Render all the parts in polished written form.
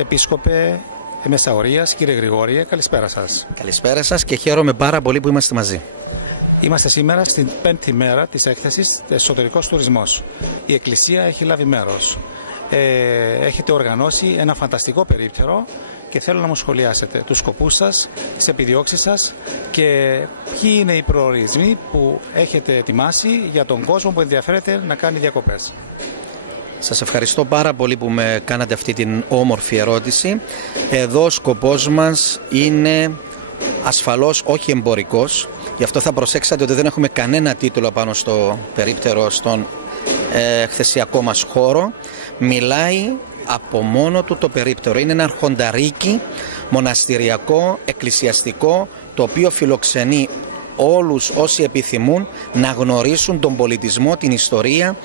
Επίσκοπε Μεσαωρίας, κύριε Γρηγόριε, καλησπέρα σας. Καλησπέρα σας και χαίρομαι πάρα πολύ που είμαστε μαζί. Είμαστε σήμερα στην 5η μέρα της έκθεσης Εσωτερικός Τουρισμός. Η Εκκλησία έχει λάβει μέρος. Έχετε οργανώσει ένα φανταστικό περίπτερο και θέλω να μου σχολιάσετε τους σκοπούς σας, τις επιδιώξεις σας και ποιοι είναι οι προορισμοί που έχετε ετοιμάσει για τον κόσμο που ενδιαφέρεται να κάνει διακοπές. Σας ευχαριστώ πάρα πολύ που με κάνατε αυτή την όμορφη ερώτηση. Εδώ ο σκοπός μας είναι ασφαλώς όχι εμπορικός. Γι' αυτό θα προσέξατε ότι δεν έχουμε κανένα τίτλο πάνω στο περίπτερο, στον χθεσιακό μας χώρο. Μιλάει από μόνο του το περίπτερο. Είναι ένα αρχονταρίκι μοναστηριακό, εκκλησιαστικό, το οποίο φιλοξενεί όλους όσοι επιθυμούν να γνωρίσουν τον πολιτισμό, την ιστορία,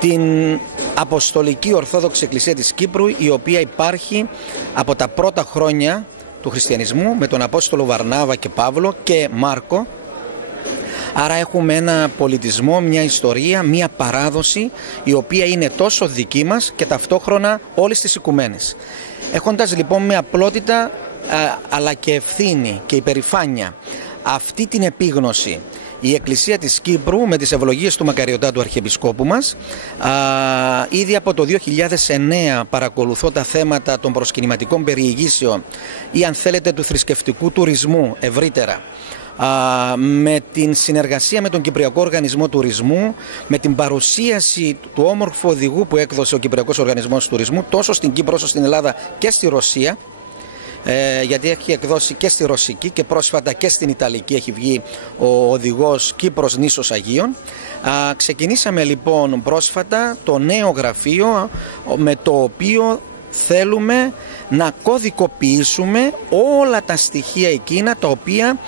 την Αποστολική Ορθόδοξη Εκκλησία της Κύπρου, η οποία υπάρχει από τα πρώτα χρόνια του χριστιανισμού με τον Απόστολο Βαρνάβα και Παύλο και Μάρκο. Άρα έχουμε ένα πολιτισμό, μια ιστορία, μια παράδοση η οποία είναι τόσο δική μας και ταυτόχρονα όλες τις οικουμένες. Έχοντας λοιπόν με απλότητα αλλά και ευθύνη και υπερηφάνεια αυτή την επίγνωση, η Εκκλησία της Κύπρου με τις ευλογίες του Μακαριωτάτου Αρχιεπισκόπου μας, ήδη από το 2009 παρακολουθώ τα θέματα των προσκυνηματικών περιηγήσεων ή αν θέλετε του θρησκευτικού τουρισμού ευρύτερα, με την συνεργασία με τον Κυπριακό Οργανισμό Τουρισμού, με την παρουσίαση του όμορφου οδηγού που έκδοσε ο Κυπριακός Οργανισμός Τουρισμού τόσο στην Κύπρο όσο στην Ελλάδα και στη Ρωσία, γιατί έχει εκδώσει και στη Ρωσική και πρόσφατα και στην Ιταλική έχει βγει ο οδηγός Κύπρος Νήσος Αγίων. Ξεκινήσαμε λοιπόν πρόσφατα το νέο γραφείο με το οποίο θέλουμε να κωδικοποιήσουμε όλα τα στοιχεία εκείνα τα οποία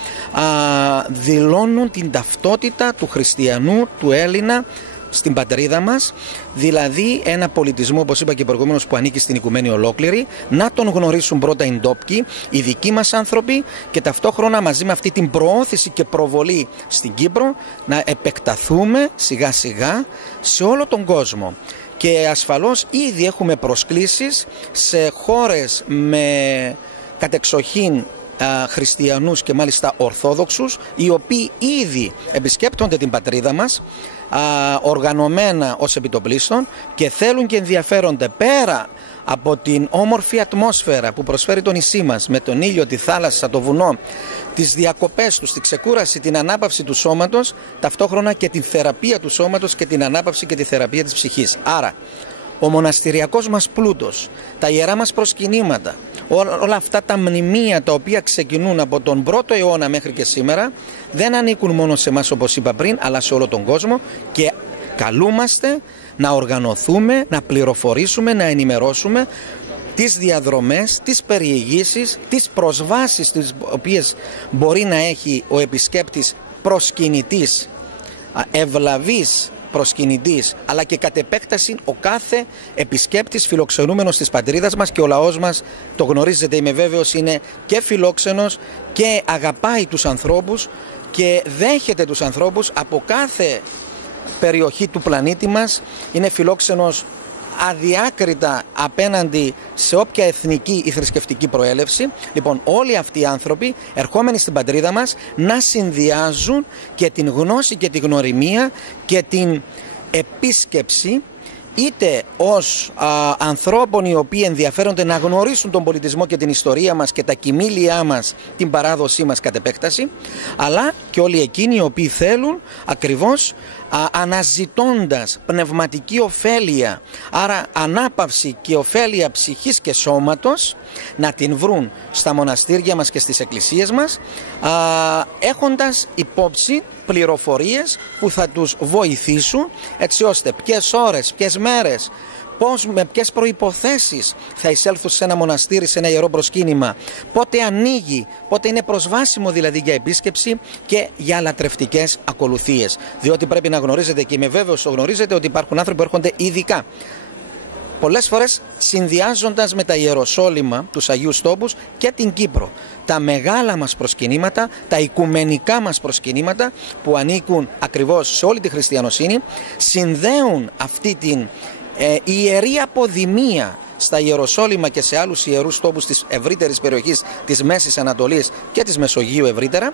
δηλώνουν την ταυτότητα του χριστιανού, του Έλληνα στην πατρίδα μας, δηλαδή ένα πολιτισμό, όπως είπα και προηγουμένως, που ανήκει στην οικουμένη ολόκληρη, να τον γνωρίσουν πρώτα οι ντόπιοι, οι δικοί μας άνθρωποι, και ταυτόχρονα μαζί με αυτή την προώθηση και προβολή στην Κύπρο να επεκταθούμε σιγά σιγά σε όλο τον κόσμο. Και ασφαλώς ήδη έχουμε προσκλήσεις σε χώρες με κατεξοχήν χριστιανούς και μάλιστα ορθόδοξους, οι οποίοι ήδη επισκέπτονται την πατρίδα μας οργανωμένα ως επιτοπλίστων και θέλουν και ενδιαφέρονται πέρα από την όμορφη ατμόσφαιρα που προσφέρει το νησί μας, με τον ήλιο, τη θάλασσα, το βουνό, τις διακοπές τους, την ξεκούραση, την ανάπαυση του σώματος, ταυτόχρονα και την θεραπεία του σώματος και την ανάπαυση και τη θεραπεία της ψυχής. Άρα ο μοναστηριακός μας πλούτος, τα ιερά μας προσκυνήματα, όλα αυτά τα μνημεία τα οποία ξεκινούν από τον 1ο αιώνα μέχρι και σήμερα, δεν ανήκουν μόνο σε εμάς όπως είπα πριν, αλλά σε όλο τον κόσμο, και καλούμαστε να οργανωθούμε, να πληροφορήσουμε, να ενημερώσουμε τις διαδρομές, τις περιηγήσεις, τις προσβάσεις τις οποίες μπορεί να έχει ο επισκέπτης προσκυνητής, ευλαβής προσκυνητής, αλλά και κατ' επέκταση ο κάθε επισκέπτης φιλοξενούμενος της πατρίδας μας, και ο λαός μας, το γνωρίζετε είμαι βέβαιος, είναι και φιλόξενος και αγαπάει τους ανθρώπους και δέχεται τους ανθρώπους από κάθε περιοχή του πλανήτη μας, είναι φιλόξενος αδιάκριτα απέναντι σε όποια εθνική ή θρησκευτική προέλευση. Λοιπόν, όλοι αυτοί οι άνθρωποι ερχόμενοι στην πατρίδα μας να συνδυάζουν και την γνώση και τη γνωριμία και την επίσκεψη, είτε ως ανθρώπων οι οποίοι ενδιαφέρονται να γνωρίσουν τον πολιτισμό και την ιστορία μας και τα κοιμήλια μας, την παράδοσή μας κατ' επέκταση, αλλά και όλοι εκείνοι οι οποίοι θέλουν ακριβώς αναζητώντας πνευματική ωφέλεια, άρα ανάπαυση και ωφέλεια ψυχής και σώματος, να την βρουν στα μοναστήρια μας και στις εκκλησίες μας, έχοντας υπόψη πληροφορίες που θα τους βοηθήσουν έτσι ώστε ποιες ώρες, ποιες μέρες, πώς, με ποιες προϋποθέσεις θα εισέλθουν σε ένα μοναστήρι, σε ένα ιερό προσκύνημα, πότε ανοίγει, πότε είναι προσβάσιμο δηλαδή για επίσκεψη και για λατρευτικές ακολουθίες. Διότι πρέπει να γνωρίζετε, και είμαι βέβαιος το γνωρίζετε, ότι υπάρχουν άνθρωποι που έρχονται ειδικά, πολλές φορές συνδυάζοντας με τα Ιεροσόλυμα, τους Αγίους Τόπους και την Κύπρο, τα μεγάλα μας προσκυνήματα, τα οικουμενικά μας προσκυνήματα που ανήκουν ακριβώς σε όλη τη χριστιανοσύνη, συνδέουν αυτή την ιερή αποδημία στα Ιεροσόλυμα και σε άλλους ιερούς τόπους της ευρύτερης περιοχής της Μέσης Ανατολής και της Μεσογείου ευρύτερα,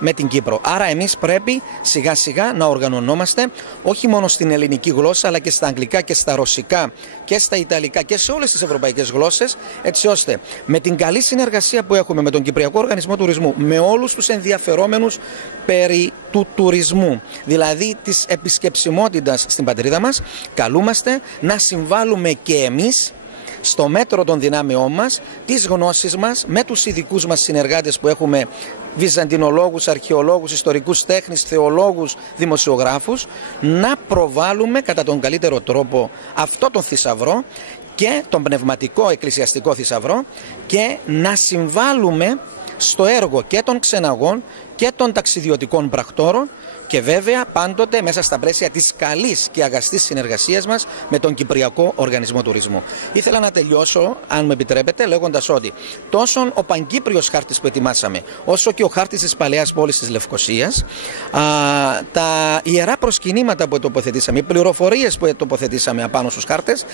με την Κύπρο. Άρα εμείς πρέπει σιγά σιγά να οργανωνόμαστε όχι μόνο στην ελληνική γλώσσα, αλλά και στα αγγλικά και στα ρωσικά και στα ιταλικά και σε όλες τις ευρωπαϊκές γλώσσες, έτσι ώστε με την καλή συνεργασία που έχουμε με τον Κυπριακό Οργανισμό Τουρισμού, με όλους τους ενδιαφερόμενους περί του τουρισμού, δηλαδή της επισκεψιμότητας στην πατρίδα μας, καλούμαστε να συμβάλλουμε και εμείς στο μέτρο των δυνάμεών μας, τις γνώσεις μας, με τους ειδικούς μας συνεργάτες που έχουμε, βυζαντινολόγους, αρχαιολόγους, ιστορικούς τέχνης, θεολόγους, δημοσιογράφους, να προβάλλουμε κατά τον καλύτερο τρόπο αυτό τον θησαυρό και τον πνευματικό εκκλησιαστικό θησαυρό και να συμβάλλουμε στο έργο και των ξεναγών και των ταξιδιωτικών πρακτόρων και βέβαια πάντοτε μέσα στα πλαίσια της καλής και αγαστής συνεργασίας μας με τον Κυπριακό Οργανισμό Τουρισμού. Ήθελα να τελειώσω, αν μου επιτρέπετε, λέγοντας ότι τόσο ο Παγκύπριος χάρτης που ετοιμάσαμε, όσο και ο χάρτης της Παλαιάς Πόλης της Λευκωσίας, τα ιερά προσκυνήματα που τοποθετήσαμε, οι πληροφορίες που τοποθετήσαμε απάνω στους χάρτες,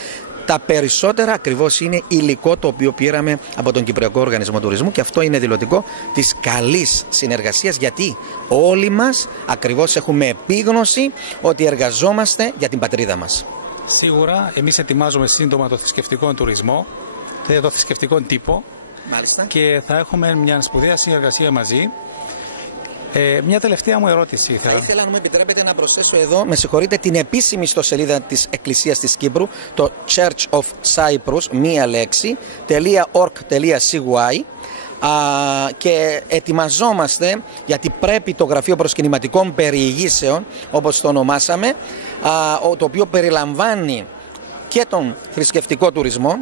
τα περισσότερα ακριβώς είναι υλικό το οποίο πήραμε από τον Κυπριακό Οργανισμό Τουρισμού και αυτό είναι δηλωτικό της καλής συνεργασίας, γιατί όλοι μας ακριβώς έχουμε επίγνωση ότι εργαζόμαστε για την πατρίδα μας. Σίγουρα εμείς ετοιμάζουμε σύντομα το θρησκευτικό τουρισμό, το θρησκευτικό τύπο. Μάλιστα. Και θα έχουμε μια σπουδαία συνεργασία μαζί. Μια τελευταία μου ερώτηση θα ήθελα, αν μου επιτρέπετε, να προσθέσω εδώ, με συγχωρείτε, την επίσημη ιστοσελίδα της Εκκλησίας της Κύπρου, το Church of Cyprus, μία λέξη, .org.cy, και ετοιμαζόμαστε, γιατί πρέπει το Γραφείο Προσκυνηματικών Περιηγήσεων, όπως το ονομάσαμε, το οποίο περιλαμβάνει και τον θρησκευτικό τουρισμό,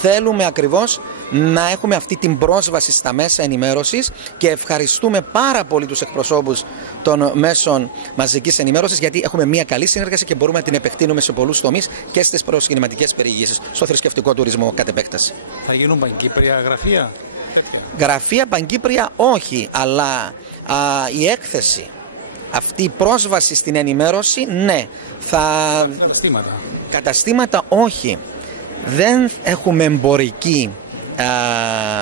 θέλουμε ακριβώς να έχουμε αυτή την πρόσβαση στα μέσα ενημέρωσης και ευχαριστούμε πάρα πολύ τους εκπροσώπους των μέσων μαζικής ενημέρωσης, γιατί έχουμε μια καλή συνεργασία και μπορούμε να την επεκτείνουμε σε πολλούς τομείς και στις προσκυνηματικές περιηγήσεις, στο θρησκευτικό τουρισμό κατ' επέκταση. Θα γίνουν παγκύπρια γραφεία? Γραφεία παγκύπρια όχι, αλλά η έκθεση, αυτή η πρόσβαση στην ενημέρωση, ναι. Καταστήματα όχι. Δεν έχουμε εμπορική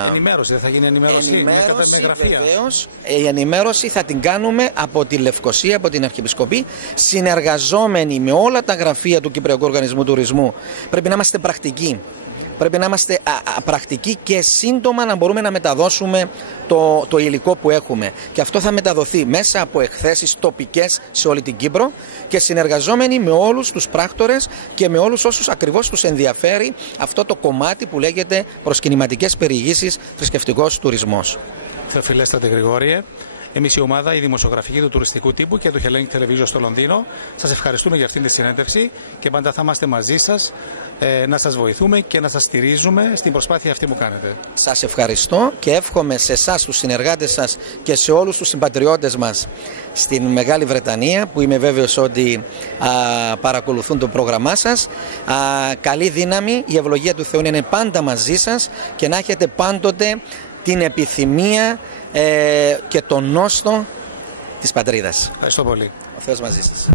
ενημέρωση. Δεν θα γίνει ενημέρωση με γραφεία? Βεβαίως, η ενημέρωση θα την κάνουμε από τη Λευκωσία, από την Αρχιεπισκοπή, συνεργαζόμενοι με όλα τα γραφεία του Κυπριακού Οργανισμού Τουρισμού. Πρέπει να είμαστε πρακτικοί. Πρέπει να είμαστε πρακτικοί και σύντομα να μπορούμε να μεταδώσουμε το υλικό που έχουμε. Και αυτό θα μεταδοθεί μέσα από εκθέσεις τοπικές σε όλη την Κύπρο και συνεργαζόμενοι με όλους τους πράκτορες και με όλους όσους ακριβώς τους ενδιαφέρει αυτό το κομμάτι που λέγεται προσκυνηματικές περιηγήσεις, θρησκευτικός τουρισμός. Θεοφιλέστατε Γρηγόριε, εμείς η ομάδα, η δημοσιογραφική του τουριστικού τύπου και του Hellenic Television στο Λονδίνο, σας ευχαριστούμε για αυτήν τη συνέντευξη και πάντα θα είμαστε μαζί σας να σας βοηθούμε και να σας στηρίζουμε στην προσπάθεια αυτή που κάνετε. Σας ευχαριστώ και εύχομαι σε εσάς, τους συνεργάτες σας και σε όλους τους συμπατριώτες μας στην Μεγάλη Βρετανία, που είμαι βέβαιος ότι παρακολουθούν το πρόγραμμά σας, καλή δύναμη, η ευλογία του Θεού είναι πάντα μαζί σας και να έχετε πάντοτε την επιθυμία και τον νόστο της πατρίδας. Ευχαριστώ πολύ. Ο Θεός μαζί σας.